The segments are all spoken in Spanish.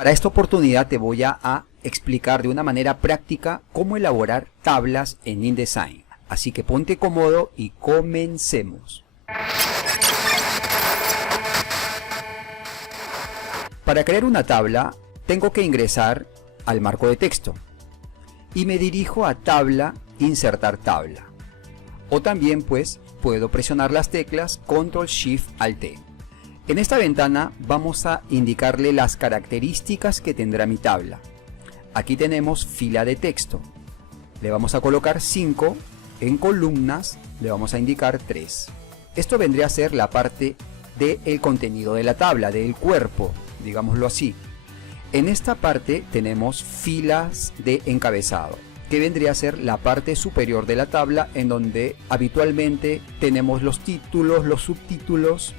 Para esta oportunidad te voy a explicar de una manera práctica cómo elaborar tablas en InDesign. Así que ponte cómodo y comencemos. Para crear una tabla tengo que ingresar al marco de texto y me dirijo a tabla, insertar tabla. O también pues puedo presionar las teclas Control Shift Alt T. En esta ventana vamos a indicarle las características que tendrá mi tabla. Aquí tenemos fila de texto. Le vamos a colocar 5. En columnas le vamos a indicar 3. Esto vendría a ser la parte del contenido de la tabla, del cuerpo, digámoslo así. En esta parte tenemos filas de encabezado, que vendría a ser la parte superior de la tabla, en donde habitualmente tenemos los títulos, los subtítulos.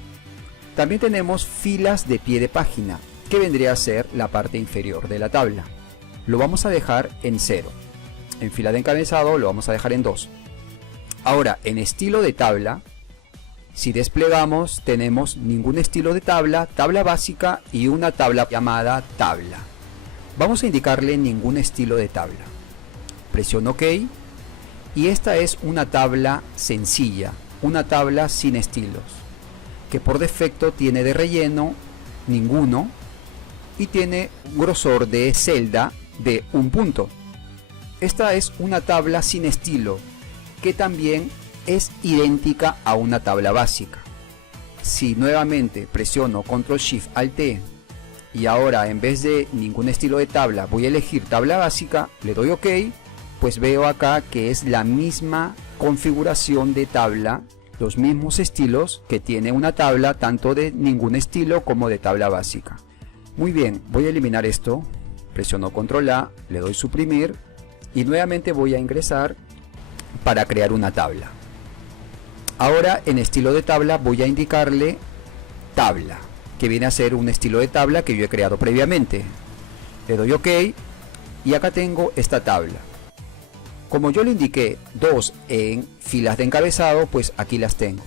También tenemos filas de pie de página, que vendría a ser la parte inferior de la tabla. Lo vamos a dejar en 0. En fila de encabezado lo vamos a dejar en 2. Ahora, en estilo de tabla, si desplegamos, tenemos ningún estilo de tabla, tabla básica y una tabla llamada tabla. Vamos a indicarle ningún estilo de tabla. Presiono OK y esta es una tabla sencilla, una tabla sin estilos, que por defecto tiene de relleno ninguno y tiene un grosor de celda de 1 punto. Esta es una tabla sin estilo, que también es idéntica a una tabla básica. Si nuevamente presiono Control Shift Alt T y ahora en vez de ningún estilo de tabla voy a elegir tabla básica, le doy OK, pues veo acá que es la misma configuración de tabla, los mismos estilos que tiene una tabla, tanto de ningún estilo como de tabla básica. Muy bien, voy a eliminar esto, presiono Control A, le doy suprimir y nuevamente voy a ingresar para crear una tabla. Ahora en estilo de tabla voy a indicarle tabla, que viene a ser un estilo de tabla que yo he creado previamente. Le doy OK y acá tengo esta tabla. Como yo le indiqué 2 en filas de encabezado, pues aquí las tengo.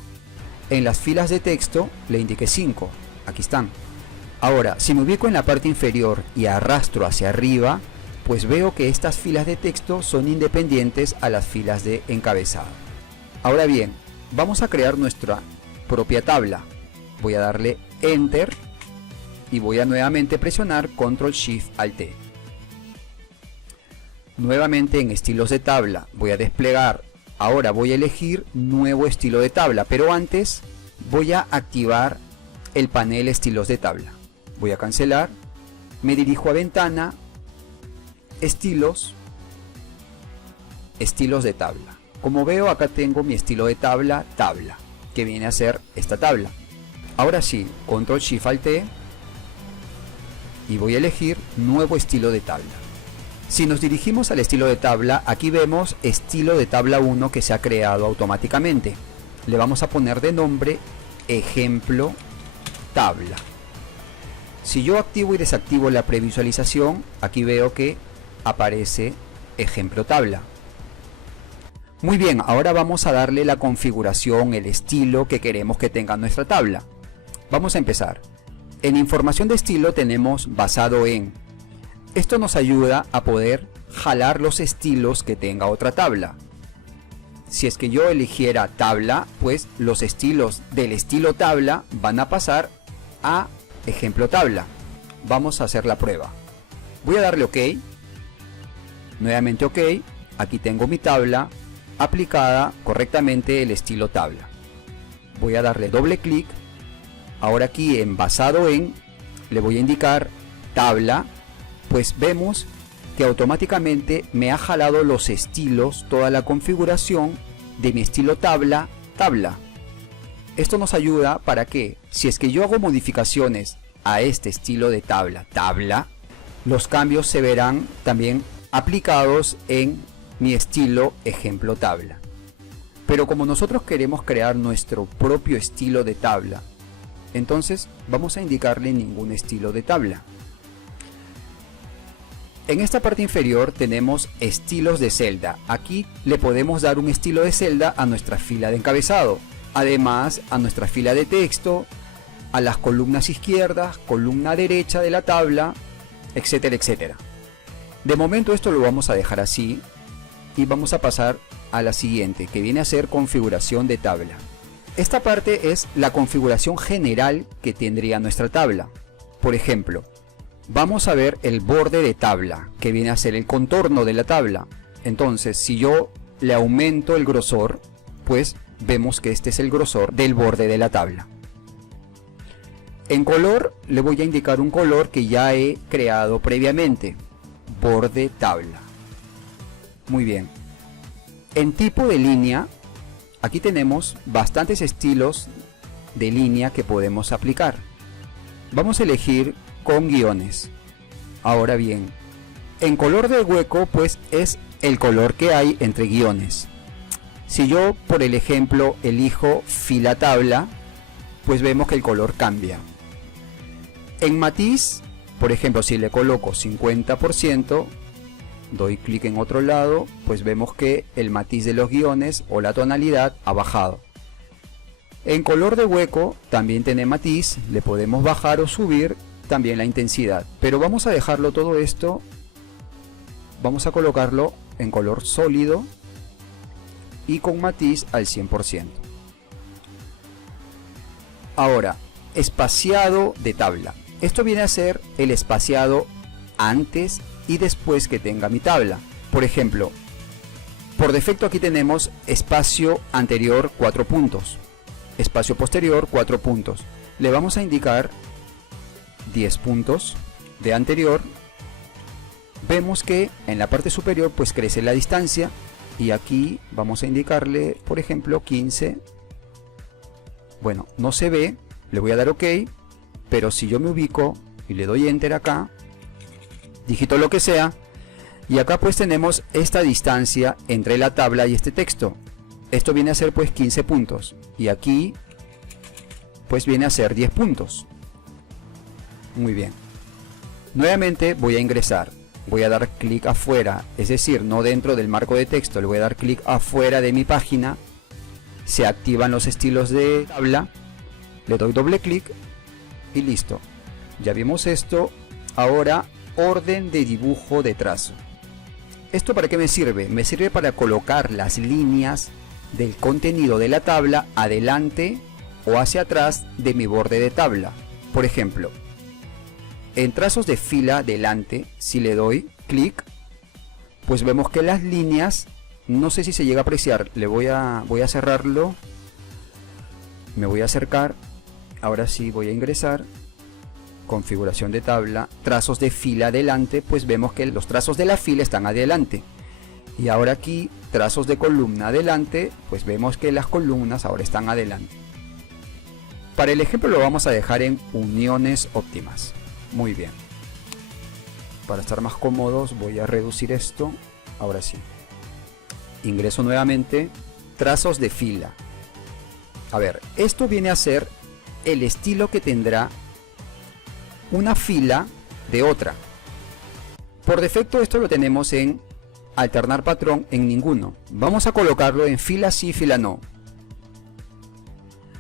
En las filas de texto le indiqué 5, aquí están. Ahora, si me ubico en la parte inferior y arrastro hacia arriba, pues veo que estas filas de texto son independientes a las filas de encabezado. Ahora bien, vamos a crear nuestra propia tabla. Voy a darle Enter y voy a nuevamente presionar Control Shift Alt T. Nuevamente en estilos de tabla voy a desplegar. Ahora voy a elegir nuevo estilo de tabla, pero antes voy a activar el panel estilos de tabla. Voy a cancelar, me dirijo a ventana, estilos, estilos de tabla. Como veo, acá tengo mi estilo de tabla, tabla, que viene a ser esta tabla. Ahora sí, Control Shift Alt T y voy a elegir nuevo estilo de tabla. Si nos dirigimos al estilo de tabla, aquí vemos estilo de tabla 1 que se ha creado automáticamente. Le vamos a poner de nombre ejemplo tabla. Si yo activo y desactivo la previsualización, aquí veo que aparece ejemplo tabla. Muy bien, ahora vamos a darle la configuración, el estilo que queremos que tenga nuestra tabla. Vamos a empezar. En información de estilo tenemos basado en. Esto nos ayuda a poder jalar los estilos que tenga otra tabla. Si es que yo eligiera tabla, pues los estilos del estilo tabla van a pasar a ejemplo tabla. Vamos a hacer la prueba. Voy a darle OK. Nuevamente OK. Aquí tengo mi tabla aplicada correctamente el estilo tabla. Voy a darle doble clic. Ahora aquí en basado en le voy a indicar tabla. Pues vemos que automáticamente me ha jalado los estilos, toda la configuración de mi estilo tabla, tabla. Esto nos ayuda para que, si es que yo hago modificaciones a este estilo de tabla, tabla, los cambios se verán también aplicados en mi estilo ejemplo tabla. Pero como nosotros queremos crear nuestro propio estilo de tabla, entonces vamos a indicarle ningún estilo de tabla. En esta parte inferior tenemos estilos de celda. Aquí le podemos dar un estilo de celda a nuestra fila de encabezado, además a nuestra fila de texto, a las columnas izquierdas, columna derecha de la tabla etcétera, etcétera. De momento esto lo vamos a dejar así y vamos a pasar a la siguiente, que viene a ser configuración de tabla. Esta parte es la configuración general que tendría nuestra tabla. Por ejemplo, vamos a ver el borde de tabla, que viene a ser el contorno de la tabla. Entonces, si yo le aumento el grosor, pues vemos que este es el grosor del borde de la tabla. En color le voy a indicar un color que ya he creado previamente, borde tabla. Muy bien. En tipo de línea, aquí tenemos bastantes estilos de línea que podemos aplicar. Vamos a elegir con guiones. Ahora bien, en color de hueco pues es el color que hay entre guiones. Si yo por el ejemplo elijo fila tabla, pues vemos que el color cambia. En matiz, por ejemplo, si le coloco 50%, doy clic en otro lado, pues vemos que el matiz de los guiones o la tonalidad ha bajado. En color de hueco también tiene matiz, le podemos bajar o subir también la intensidad. Pero vamos a dejarlo todo esto, vamos a colocarlo en color sólido y con matiz al 100%. Ahora, espaciado de tabla. Esto viene a ser el espaciado antes y después que tenga mi tabla. Por ejemplo, por defecto aquí tenemos espacio anterior 4 puntos, espacio posterior 4 puntos. Le vamos a indicar 10 puntos de anterior. Vemos que en la parte superior pues crece la distancia y aquí vamos a indicarle por ejemplo 15. Bueno, no se ve, le voy a dar OK. Pero si yo me ubico y le doy enter acá, digito lo que sea, y acá pues tenemos esta distancia entre la tabla y este texto. Esto viene a ser pues 15 puntos y aquí pues viene a ser 10 puntos. Muy bien. Nuevamente voy a ingresar, voy a dar clic afuera, es decir, no dentro del marco de texto, le voy a dar clic afuera de mi página, se activan los estilos de tabla, le doy doble clic y listo. Ya vimos esto. Ahora orden de dibujo de trazo. ¿Esto para qué me sirve? Me sirve para colocar las líneas del contenido de la tabla adelante o hacia atrás de mi borde de tabla. Por ejemplo, en trazos de fila delante, si le doy clic, pues vemos que las líneas, no sé si se llega a apreciar, voy a cerrarlo, me voy a acercar. Ahora sí voy a ingresar, configuración de tabla, trazos de fila adelante, pues vemos que los trazos de la fila están adelante. Y ahora aquí, trazos de columna adelante, pues vemos que las columnas ahora están adelante. Para el ejemplo lo vamos a dejar en uniones óptimas. Muy bien. Para estar más cómodos voy a reducir esto. Ahora sí. Ingreso nuevamente, trazos de fila. A ver, esto viene a ser el estilo que tendrá una fila de otra. Por defecto esto lo tenemos en alternar patrón en ninguno. Vamos a colocarlo en fila sí, fila no.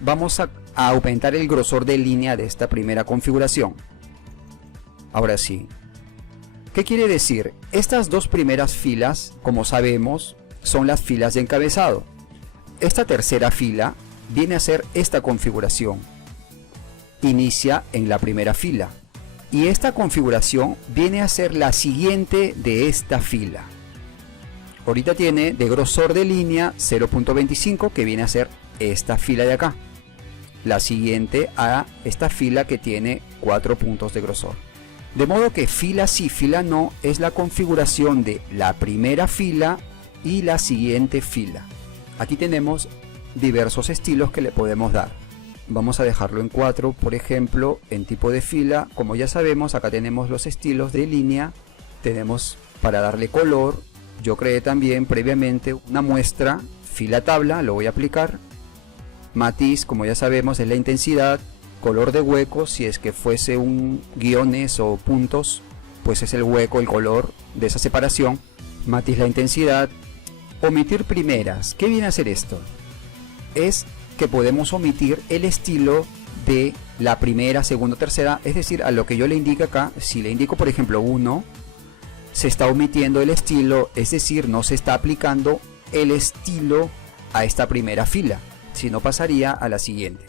Vamos a aumentar el grosor de línea de esta primera configuración. Ahora sí. ¿Qué quiere decir? Estas dos primeras filas, como sabemos, son las filas de encabezado. Esta tercera fila viene a ser esta configuración. Inicia en la primera fila y esta configuración viene a ser la siguiente de esta fila. Ahorita tiene de grosor de línea 0.25, que viene a ser esta fila de acá, la siguiente a esta fila que tiene 4 puntos de grosor. De modo que fila sí, fila no es la configuración de la primera fila y la siguiente fila. Aquí tenemos diversos estilos que le podemos dar. Vamos a dejarlo en 4, por ejemplo, en tipo de fila. Como ya sabemos, acá tenemos los estilos de línea. Tenemos para darle color. Yo creé también previamente una muestra, fila tabla, lo voy a aplicar. Matiz, como ya sabemos, es la intensidad. Color de hueco, si es que fuese un guiones o puntos, pues es el hueco, el color de esa separación. Matiz, la intensidad. Omitir primeras. ¿Qué viene a hacer esto? Es que podemos omitir el estilo de la primera, segunda, tercera, es decir, a lo que yo le indique acá. Si le indico por ejemplo 1, se está omitiendo el estilo, es decir, no se está aplicando el estilo a esta primera fila, sino pasaría a la siguiente.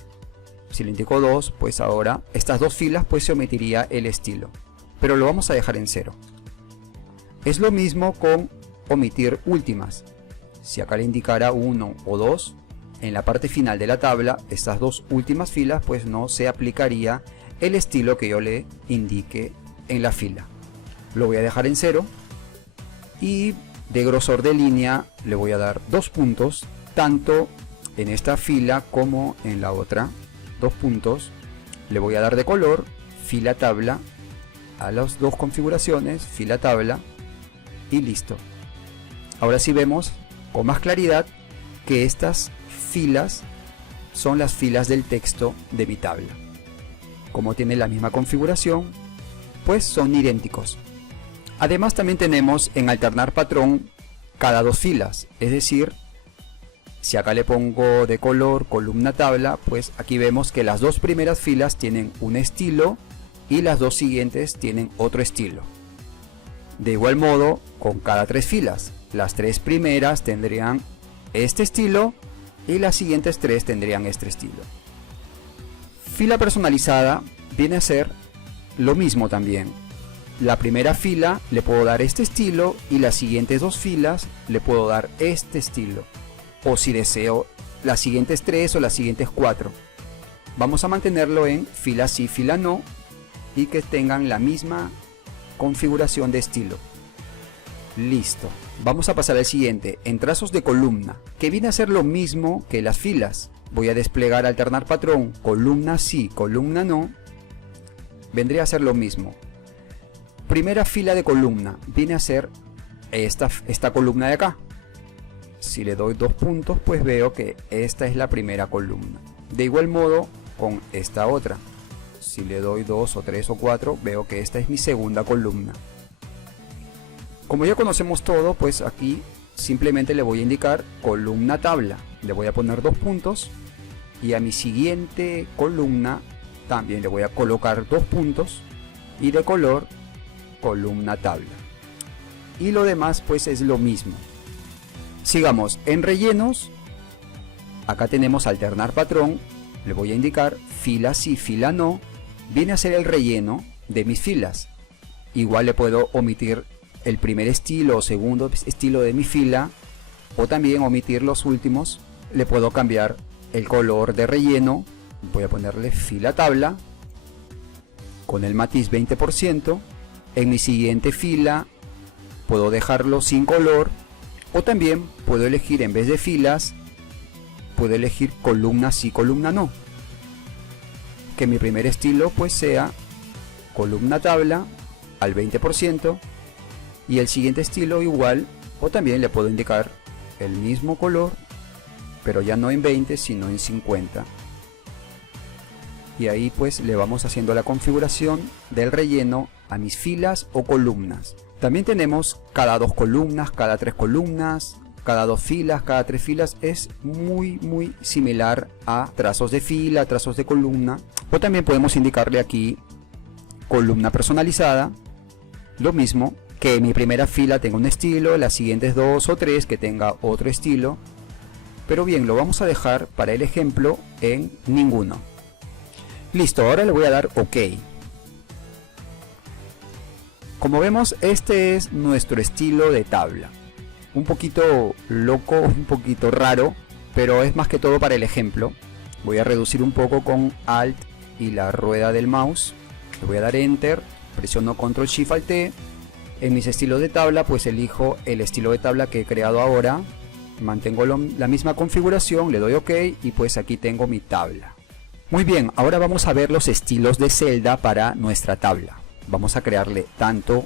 Si le indico 2, pues ahora estas dos filas pues se omitiría el estilo, pero lo vamos a dejar en 0. Es lo mismo con omitir últimas. Si acá le indicara 1 o 2, en la parte final de la tabla, estas dos últimas filas pues no se aplicaría el estilo que yo le indique en la fila. Lo voy a dejar en 0 y de grosor de línea le voy a dar 2 puntos, tanto en esta fila como en la otra. 2 puntos. Le voy a dar de color fila tabla a las dos configuraciones, fila tabla, y listo. Ahora sí vemos con más claridad que estas filas son las filas del texto de mi tabla. Como tiene la misma configuración, pues son idénticos. Además también tenemos en alternar patrón cada dos filas, es decir, si acá le pongo de color columna tabla, pues aquí vemos que las dos primeras filas tienen un estilo y las dos siguientes tienen otro estilo. De igual modo con cada tres filas, las tres primeras tendrían este estilo y las siguientes tres tendrían este estilo. Fila personalizada viene a ser lo mismo también. La primera fila le puedo dar este estilo y las siguientes dos filas le puedo dar este estilo. O si deseo las siguientes 3 o las siguientes 4. Vamos a mantenerlo en fila sí, fila no, y que tengan la misma configuración de estilo. Listo. Vamos a pasar al siguiente, en trazos de columna, que viene a ser lo mismo que las filas. Voy a desplegar alternar patrón, columna sí, columna no. Vendría a ser lo mismo. Primera fila de columna viene a ser esta columna de acá. Si le doy 2 puntos, pues veo que esta es la primera columna. De igual modo con esta otra. Si le doy 2 o 3 o 4, veo que esta es mi segunda columna. Como ya conocemos todo, pues aquí simplemente le voy a indicar columna tabla. Le voy a poner 2 puntos y a mi siguiente columna también le voy a colocar 2 puntos y de color columna tabla. Y lo demás pues es lo mismo. Sigamos en rellenos. Acá tenemos alternar patrón. Le voy a indicar fila sí, fila no. Viene a ser el relleno de mis filas. Igual le puedo omitir el primer estilo o segundo estilo de mi fila, o también omitir los últimos. Le puedo cambiar el color de relleno. Voy a ponerle fila tabla con el matiz 20%. En mi siguiente fila puedo dejarlo sin color, o también puedo elegir, en vez de filas, puedo elegir columna sí, columna no. Que mi primer estilo pues sea columna tabla al 20% y el siguiente estilo igual, o también le puedo indicar el mismo color, pero ya no en 20 sino en 50. Y ahí pues le vamos haciendo la configuración del relleno a mis filas o columnas. También tenemos cada 2 columnas, cada 3 columnas, cada 2 filas, cada 3 filas. Es muy similar a trazos de fila, trazos de columna. O también podemos indicarle aquí columna personalizada. Lo mismo, que mi primera fila tenga un estilo, las siguientes 2 o 3 que tenga otro estilo. Pero bien, lo vamos a dejar para el ejemplo en ninguno. Listo, ahora le voy a dar OK. Como vemos, este es nuestro estilo de tabla. Un poquito loco, un poquito raro, pero es más que todo para el ejemplo. Voy a reducir un poco con Alt y la rueda del mouse. Le voy a dar Enter, presiono Control Shift Alt T. En mis estilos de tabla, pues elijo el estilo de tabla que he creado ahora. Mantengo la misma configuración, le doy OK y pues aquí tengo mi tabla. Muy bien, ahora vamos a ver los estilos de celda para nuestra tabla. Vamos a crearle tanto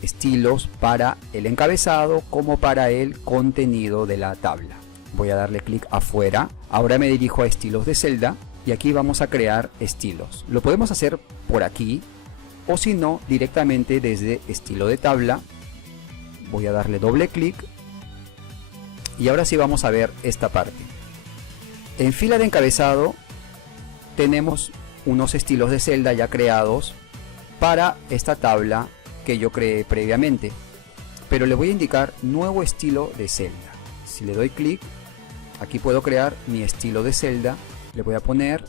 estilos para el encabezado como para el contenido de la tabla. Voy a darle clic afuera. Ahora me dirijo a estilos de celda y aquí vamos a crear estilos. Lo podemos hacer por aquí o si no directamente desde estilo de tabla. Voy a darle doble clic y ahora sí vamos a ver esta parte. En fila de encabezado tenemos unos estilos de celda ya creados para esta tabla que yo creé previamente, pero le voy a indicar nuevo estilo de celda. Si le doy clic, aquí puedo crear mi estilo de celda. Le voy a poner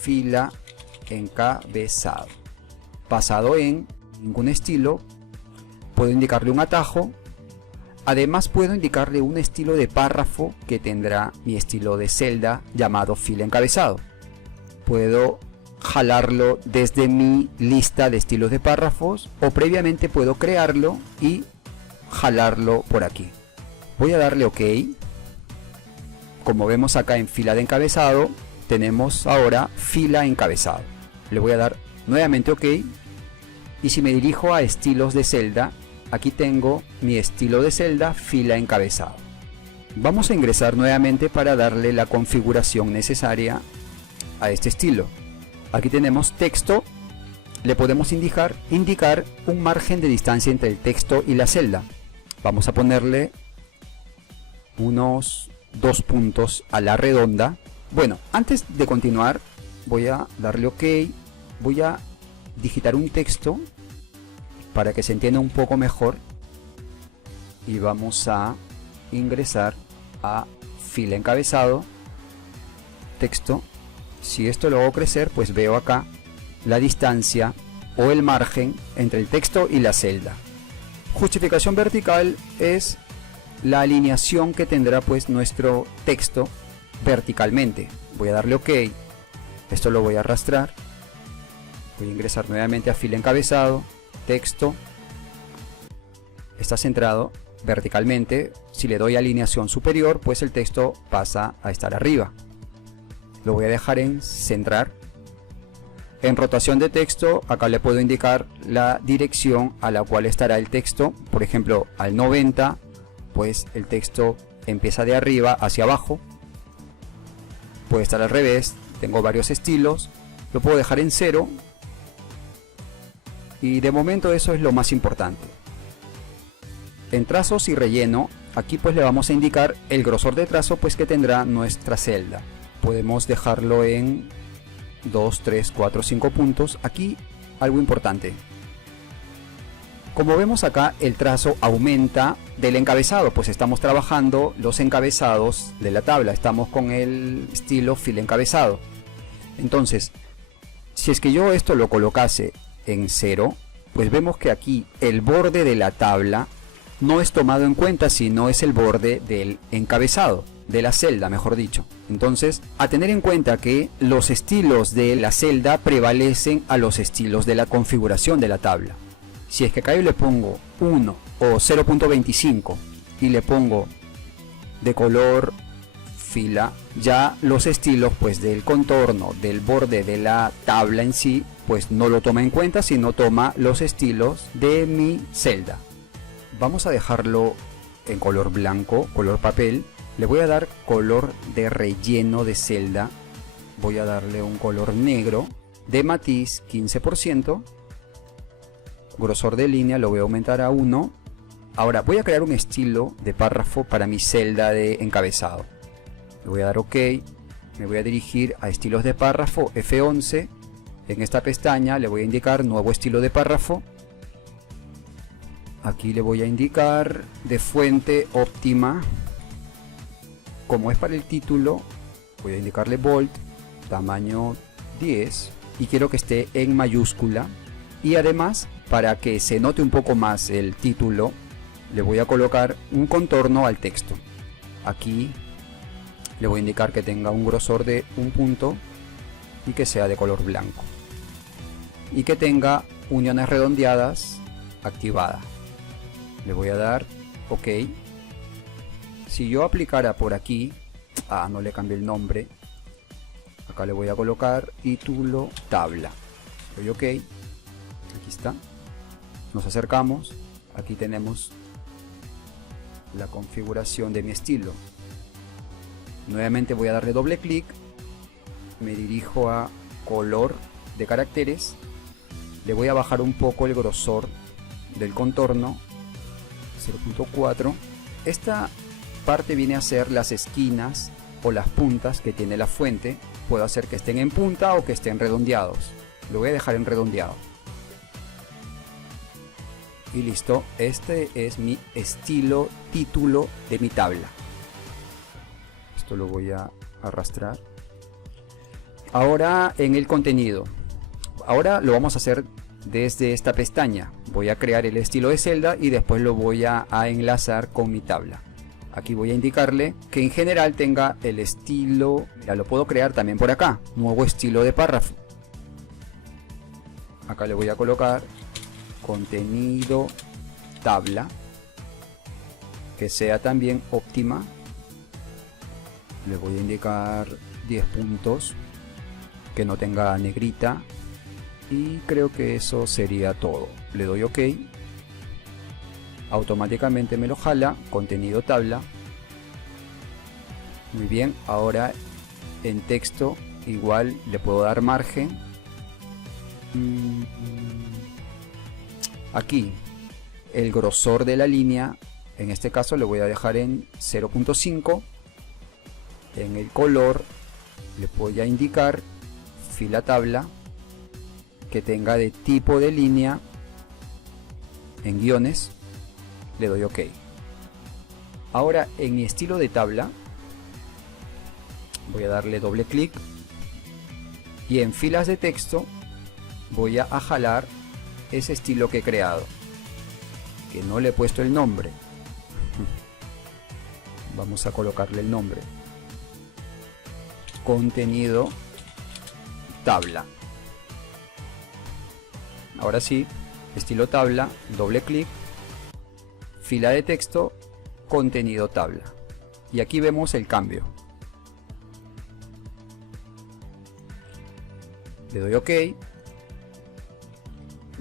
fila encabezado, basado en ningún estilo. Puedo indicarle un atajo. Además puedo indicarle un estilo de párrafo que tendrá mi estilo de celda llamado fila encabezado. Puedo jalarlo desde mi lista de estilos de párrafos o previamente puedo crearlo y jalarlo por aquí. Voy a darle OK. Como vemos acá en fila de encabezado, tenemos ahora fila encabezado. Le voy a dar nuevamente OK. Y si me dirijo a estilos de celda, aquí tengo mi estilo de celda fila encabezado. Vamos a ingresar nuevamente para darle la configuración necesaria a este estilo. Aquí tenemos texto. Le podemos indicar un margen de distancia entre el texto y la celda. Vamos a ponerle unos 2 puntos a la redonda. Bueno, antes de continuar voy a darle OK. Voy a digitar un texto para que se entienda un poco mejor y vamos a ingresar a fila encabezado, texto. Si esto lo hago crecer, pues veo acá la distancia o el margen entre el texto y la celda. Justificación vertical es la alineación que tendrá pues nuestro texto verticalmente. Voy a darle OK. Esto lo voy a arrastrar. Voy a ingresar nuevamente a fila encabezado, texto. Está centrado verticalmente. Si le doy alineación superior, pues el texto pasa a estar arriba. Lo voy a dejar en centrar. En rotación de texto, acá le puedo indicar la dirección a la cual estará el texto. Por ejemplo, al 90, pues el texto empieza de arriba hacia abajo. Puede estar al revés. Tengo varios estilos. Lo puedo dejar en 0. Y de momento eso es lo más importante. En trazos y relleno, aquí pues le vamos a indicar el grosor de trazo pues que tendrá nuestra celda. Podemos dejarlo en 2, 3, 4, 5 puntos. Aquí algo importante. Como vemos acá, el trazo aumenta del encabezado, pues estamos trabajando los encabezados de la tabla. Estamos con el estilo fila encabezado. Entonces, si es que yo esto lo colocase en 0, pues vemos que aquí el borde de la tabla no es tomado en cuenta, sino es el borde del encabezado, de la celda, mejor dicho. Entonces, a tener en cuenta que los estilos de la celda prevalecen a los estilos de la configuración de la tabla. Si es que acá yo le pongo 1 o 0.25 y le pongo de color fila, ya los estilos pues del contorno, del borde de la tabla en sí, pues no lo toma en cuenta, sino toma los estilos de mi celda. Vamos a dejarlo en color blanco, color papel. Le voy a dar color de relleno de celda. Voy a darle un color negro de matiz 15%. Grosor de línea lo voy a aumentar a 1. Ahora voy a crear un estilo de párrafo para mi celda de encabezado. Le voy a dar OK. Me voy a dirigir a estilos de párrafo F11. En esta pestaña le voy a indicar nuevo estilo de párrafo. Aquí le voy a indicar de fuente óptima. Como es para el título, voy a indicarle bold, tamaño 10 y quiero que esté en mayúscula. Y además, para que se note un poco más el título, le voy a colocar un contorno al texto. Aquí le voy a indicar que tenga un grosor de 1 punto y que sea de color blanco. Y que tenga uniones redondeadas activadas. Le voy a dar OK. Si yo aplicara por aquí, no le cambié el nombre. Acá le voy a colocar título tabla. Doy OK. Aquí está. Nos acercamos. Aquí tenemos la configuración de mi estilo. Nuevamente voy a darle doble clic. Me dirijo a color de caracteres. Le voy a bajar un poco el grosor del contorno. 0.4. Esta parte viene a ser las esquinas o las puntas que tiene la fuente. Puedo hacer que estén en punta o que estén redondeados. Lo voy a dejar en redondeado. Y listo, este es mi estilo título de mi tabla. Esto lo voy a arrastrar. Ahora en el contenido. Ahora lo vamos a hacer desde esta pestaña. Voy a crear el estilo de celda y después lo voy a enlazar con mi tabla. Aquí voy a indicarle que en general tenga el estilo. Mira, lo puedo crear también por acá. Nuevo estilo de párrafo. Acá le voy a colocar contenido tabla, que sea también óptima. Le voy a indicar 10 puntos, que no tenga negrita, y creo que eso sería todo. Le doy OK, automáticamente me lo jala. Contenido tabla. Muy bien, ahora en texto igual le puedo dar margen. Aquí el grosor de la línea, en este caso le voy a dejar en 0.5. En el color le voy a indicar fila tabla, que tenga de tipo de línea en guiones. Le doy OK. Ahora en mi estilo de tabla voy a darle doble clic y en filas de texto voy a jalar ese estilo que he creado, que no le he puesto el nombre. Vamos a colocarle el nombre. Contenido tabla. Ahora sí, estilo tabla, doble clic, fila de texto, contenido tabla. Y aquí vemos el cambio. Le doy OK.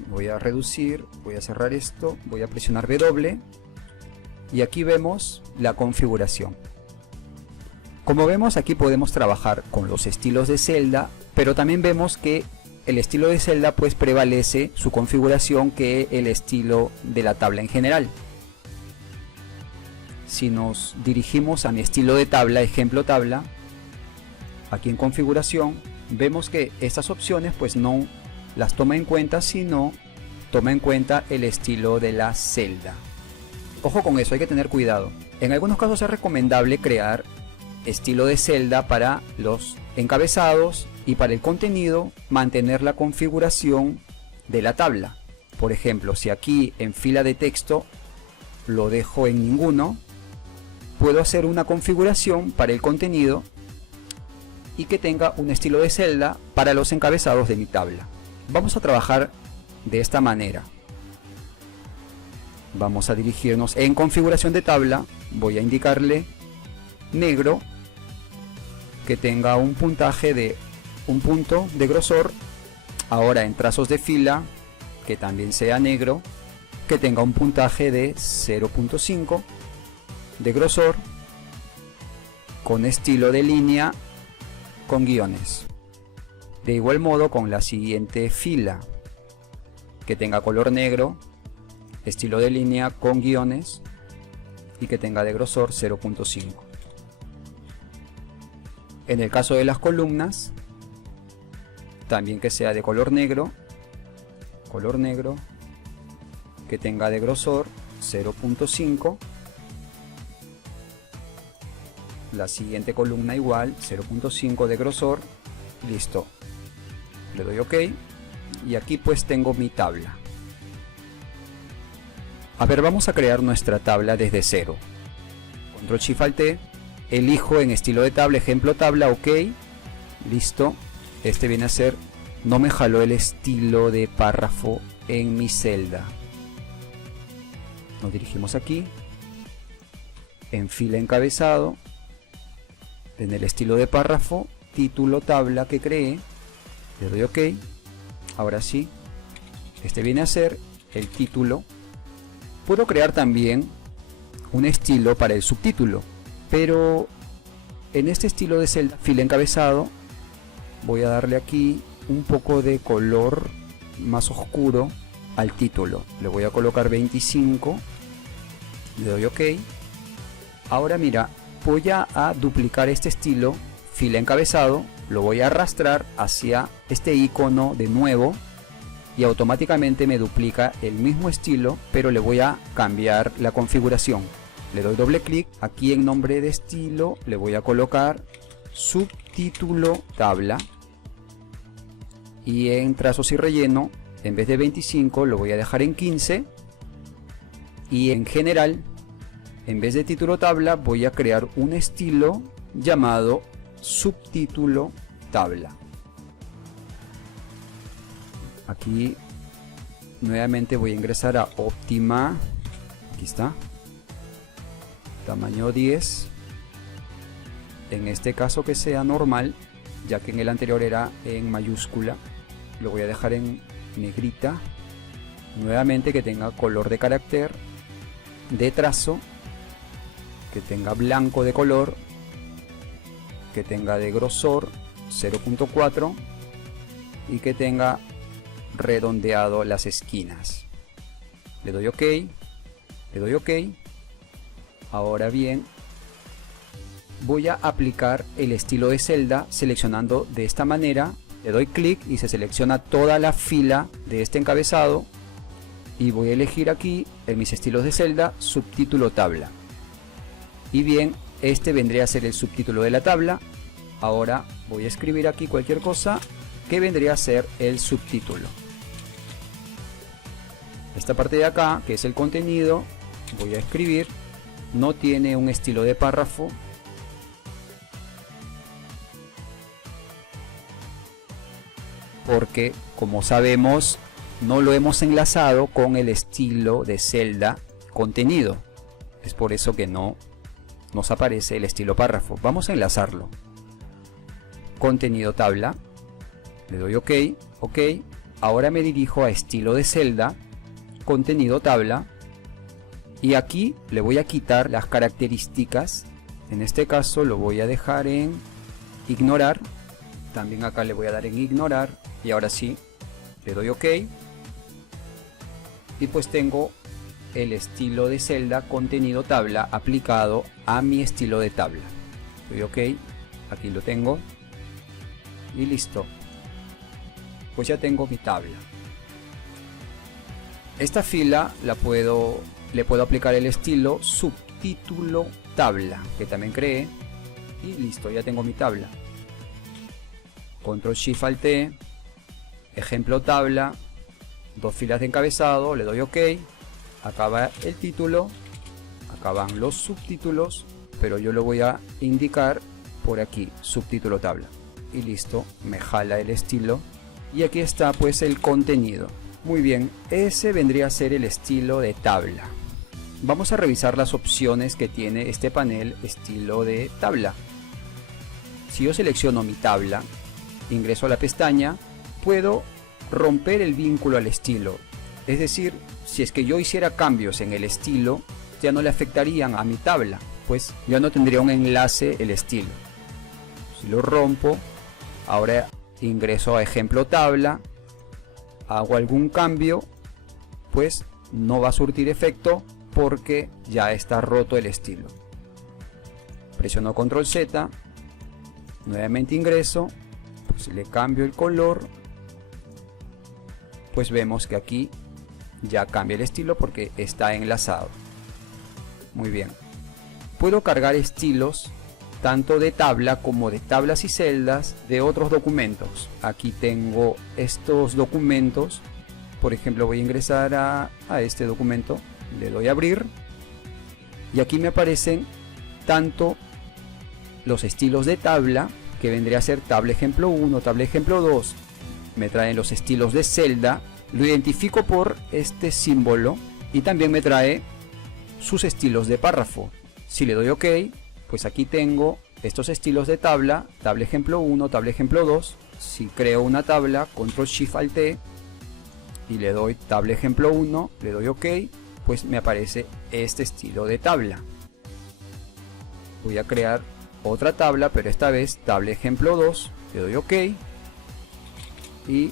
Voy a reducir, voy a cerrar esto, voy a presionar W y aquí vemos la configuración. Como vemos, aquí podemos trabajar con los estilos de celda, pero también vemos que el estilo de celda pues prevalece su configuración que el estilo de la tabla en general. Si nos dirigimos a mi estilo de tabla, ejemplo tabla, aquí en configuración vemos que estas opciones pues no las toma en cuenta, sino toma en cuenta el estilo de la celda. Ojo con eso, hay que tener cuidado. En algunos casos es recomendable crear estilo de celda para los encabezados y para el contenido mantener la configuración de la tabla. Por ejemplo, si aquí en fila de texto lo dejo en ninguno, puedo hacer una configuración para el contenido y que tenga un estilo de celda para los encabezados de mi tabla. Vamos a trabajar de esta manera. Vamos a dirigirnos en configuración de tabla. Voy a indicarle negro, que tenga un puntaje de 1 punto de grosor. Ahora en trazos de fila, que también sea negro, que tenga un puntaje de 0.5 de grosor, con estilo de línea con guiones. De igual modo con la siguiente fila, que tenga color negro, estilo de línea con guiones y que tenga de grosor 0.5. En el caso de las columnas, también que sea de color negro, que tenga de grosor 0.5. La siguiente columna igual, 0.5 de grosor. Listo. Le doy OK y aquí pues tengo mi tabla. A ver, vamos a crear nuestra tabla desde cero. Control Shift Alt T, elijo en estilo de tabla, ejemplo tabla, OK. Listo. Este viene a ser, no me jaló el estilo de párrafo en mi celda. Nos dirigimos aquí, en fila encabezado, en el estilo de párrafo, título tabla que creé, le doy OK. Ahora sí, este viene a ser el título. Puedo crear también un estilo para el subtítulo, pero en este estilo de celda, fila encabezado, voy a darle aquí un poco de color más oscuro al título. Le voy a colocar 25, le doy OK. Ahora mira, voy a duplicar este estilo, fila encabezado, lo voy a arrastrar hacia este icono de nuevo y automáticamente me duplica el mismo estilo, pero le voy a cambiar la configuración. Le doy doble clic, aquí en nombre de estilo le voy a colocar subtítulo tabla, y en trazos y relleno en vez de 25 lo voy a dejar en 15, y en general en vez de título tabla voy a crear un estilo llamado subtítulo tabla. Aquí nuevamente voy a ingresar a Optima, aquí está, tamaño 10, en este caso que sea normal, ya que en el anterior era en mayúscula, lo voy a dejar en negrita, nuevamente que tenga color de carácter, de trazo, que tenga blanco de color, que tenga de grosor 0.4 y que tenga redondeado las esquinas. Le doy OK, le doy OK. Ahora bien, voy a aplicar el estilo de celda seleccionando de esta manera. Le doy clic y se selecciona toda la fila de este encabezado y voy a elegir aquí en mis estilos de celda subtítulo tabla. Y bien, este vendría a ser el subtítulo de la tabla. Ahora voy a escribir aquí cualquier cosa que vendría a ser el subtítulo. Esta parte de acá, que es el contenido, voy a escribir, no tiene un estilo de párrafo, porque como sabemos no lo hemos enlazado con el estilo de celda contenido. Es por eso que no nos aparece el estilo párrafo. Vamos a enlazarlo. Contenido tabla, le doy OK, OK. Ahora me dirijo a estilo de celda, contenido tabla, y aquí le voy a quitar las características. En este caso lo voy a dejar en ignorar, también acá le voy a dar en ignorar, y ahora sí le doy OK, y pues tengo el estilo de celda contenido tabla aplicado a mi estilo de tabla. Doy OK, aquí lo tengo y listo, pues ya tengo mi tabla. Esta fila le puedo aplicar el estilo subtítulo tabla que también creé y listo, ya tengo mi tabla. Control Shift Alt T, ejemplo tabla, dos filas de encabezado, le doy OK. Acá va el título, acá van los subtítulos, pero yo lo voy a indicar por aquí, subtítulo tabla, y listo, me jala el estilo y aquí está pues el contenido. Muy bien, ese vendría a ser el estilo de tabla. Vamos a revisar las opciones que tiene este panel estilo de tabla. Si yo selecciono mi tabla, ingreso a la pestaña, puedo romper el vínculo al estilo, es decir, si es que yo hiciera cambios en el estilo, ya no le afectarían a mi tabla, pues ya no tendría un enlace el estilo. Si lo rompo, ahora ingreso a ejemplo tabla, hago algún cambio, pues no va a surtir efecto porque ya está roto el estilo. Presiono control Z, nuevamente ingreso, pues le cambio el color, pues vemos que aquí ya cambia el estilo porque está enlazado. Muy bien, puedo cargar estilos tanto de tabla como de tablas y celdas de otros documentos. Aquí tengo estos documentos, por ejemplo voy a ingresar a este documento, le doy a abrir y aquí me aparecen tanto los estilos de tabla, que vendría a ser tabla ejemplo 1, tabla ejemplo 2, me traen los estilos de celda, lo identifico por este símbolo y también me trae sus estilos de párrafo. Si le doy OK, pues aquí tengo estos estilos de tabla, tabla ejemplo 1, tabla ejemplo 2. Si creo una tabla, control shift alt T y le doy tabla ejemplo 1, le doy OK, pues me aparece este estilo de tabla. Voy a crear otra tabla, pero esta vez tabla ejemplo 2, le doy OK y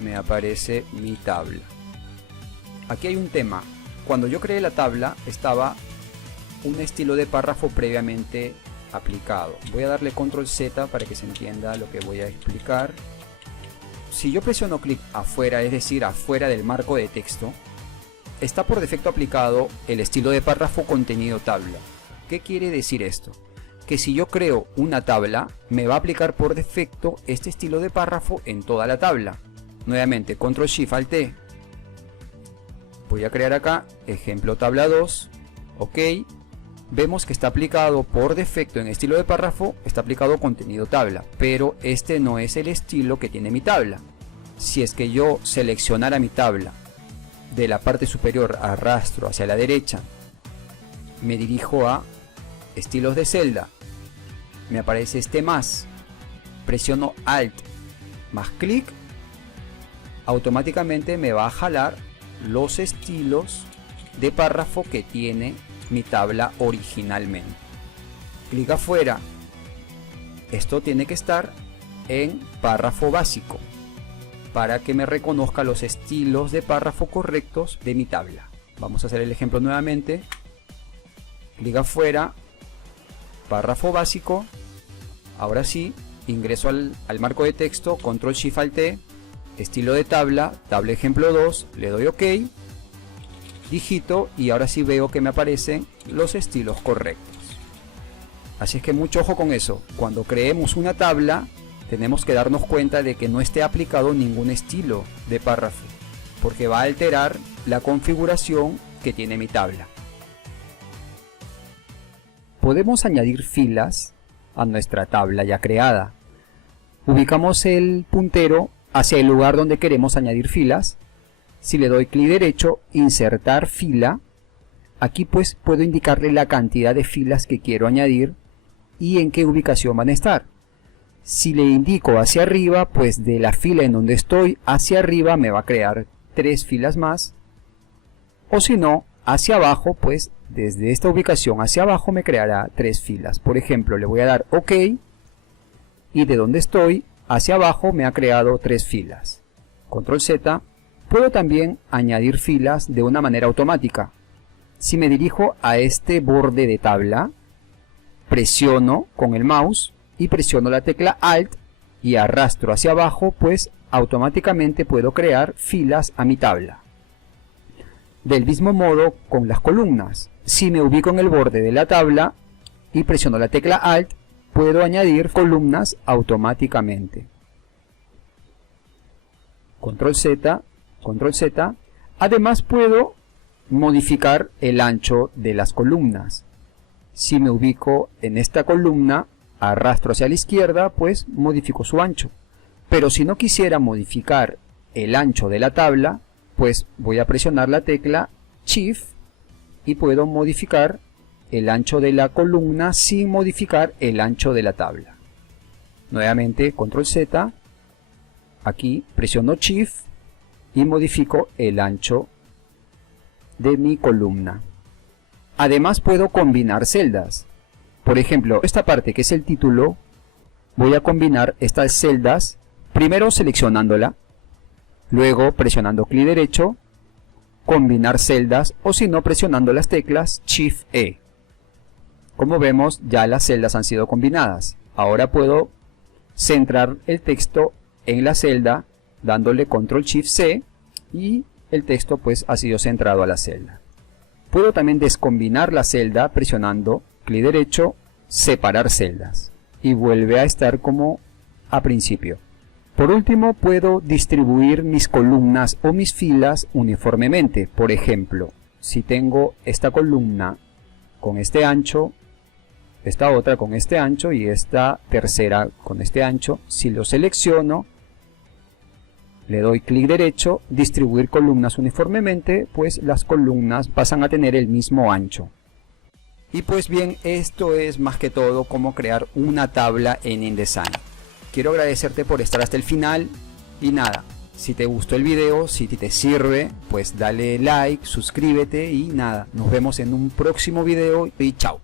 me aparece mi tabla. Aquí hay un tema. Cuando yo creé la tabla estaba un estilo de párrafo previamente aplicado. Voy a darle control Z para que se entienda lo que voy a explicar. Si yo presiono clic afuera, es decir, afuera del marco de texto, está por defecto aplicado el estilo de párrafo contenido tabla. ¿Qué quiere decir esto? Que si yo creo una tabla, me va a aplicar por defecto este estilo de párrafo en toda la tabla. Nuevamente, control shift alt T. Voy a crear acá ejemplo tabla 2. Ok. Vemos que está aplicado por defecto en estilo de párrafo, está aplicado contenido tabla, pero este no es el estilo que tiene mi tabla. Si es que yo seleccionara mi tabla de la parte superior, arrastro hacia la derecha, me dirijo a estilos de celda, me aparece este más, presiono alt más clic, automáticamente me va a jalar los estilos de párrafo que tiene mi tabla originalmente. Clic afuera, esto tiene que estar en párrafo básico para que me reconozca los estilos de párrafo correctos de mi tabla. Vamos a hacer el ejemplo nuevamente. Clic afuera, párrafo básico. Ahora sí, ingreso al marco de texto, control shift alt T, estilo de tabla, tabla ejemplo 2, le doy OK, digito y ahora sí veo que me aparecen los estilos correctos. Así es que mucho ojo con eso. Cuando creemos una tabla, tenemos que darnos cuenta de que no esté aplicado ningún estilo de párrafo, porque va a alterar la configuración que tiene mi tabla. Podemos añadir filas a nuestra tabla ya creada. Ubicamos el puntero hacia el lugar donde queremos añadir filas. Si le doy clic derecho, insertar fila, aquí pues puedo indicarle la cantidad de filas que quiero añadir y en qué ubicación van a estar. Si le indico hacia arriba, pues de la fila en donde estoy hacia arriba me va a crear 3 filas más. O si no, hacia abajo, pues desde esta ubicación hacia abajo me creará 3 filas. Por ejemplo, le voy a dar OK y de donde estoy hacia abajo me ha creado 3 filas. Control Z. Puedo también añadir filas de una manera automática. Si me dirijo a este borde de tabla, presiono con el mouse y presiono la tecla Alt y arrastro hacia abajo, pues automáticamente puedo crear filas a mi tabla. Del mismo modo con las columnas. Si me ubico en el borde de la tabla y presiono la tecla Alt, puedo añadir columnas automáticamente. Control Z. Control Z. Además puedo modificar el ancho de las columnas. Si me ubico en esta columna, arrastro hacia la izquierda, pues modifico su ancho. Pero si no quisiera modificar el ancho de la tabla, pues voy a presionar la tecla Shift y puedo modificar el ancho de la columna sin modificar el ancho de la tabla. Nuevamente Control Z, aquí presiono Shift y modifico el ancho de mi columna. Además puedo combinar celdas. Por ejemplo, esta parte que es el título, voy a combinar estas celdas, primero seleccionándola, luego presionando clic derecho, combinar celdas o si no presionando las teclas Shift E. Como vemos, ya las celdas han sido combinadas. Ahora puedo centrar el texto en la celda dándole control shift C y el texto pues ha sido centrado a la celda. Puedo también descombinar la celda presionando clic derecho, separar celdas y vuelve a estar como a principio. Por último, puedo distribuir mis columnas o mis filas uniformemente. Por ejemplo, si tengo esta columna con este ancho, esta otra con este ancho y esta tercera con este ancho, si lo selecciono, le doy clic derecho, distribuir columnas uniformemente, pues las columnas pasan a tener el mismo ancho. Y pues bien, esto es más que todo cómo crear una tabla en InDesign. Quiero agradecerte por estar hasta el final y nada, si te gustó el video, si te sirve, pues dale like, suscríbete y nada, nos vemos en un próximo video y chao.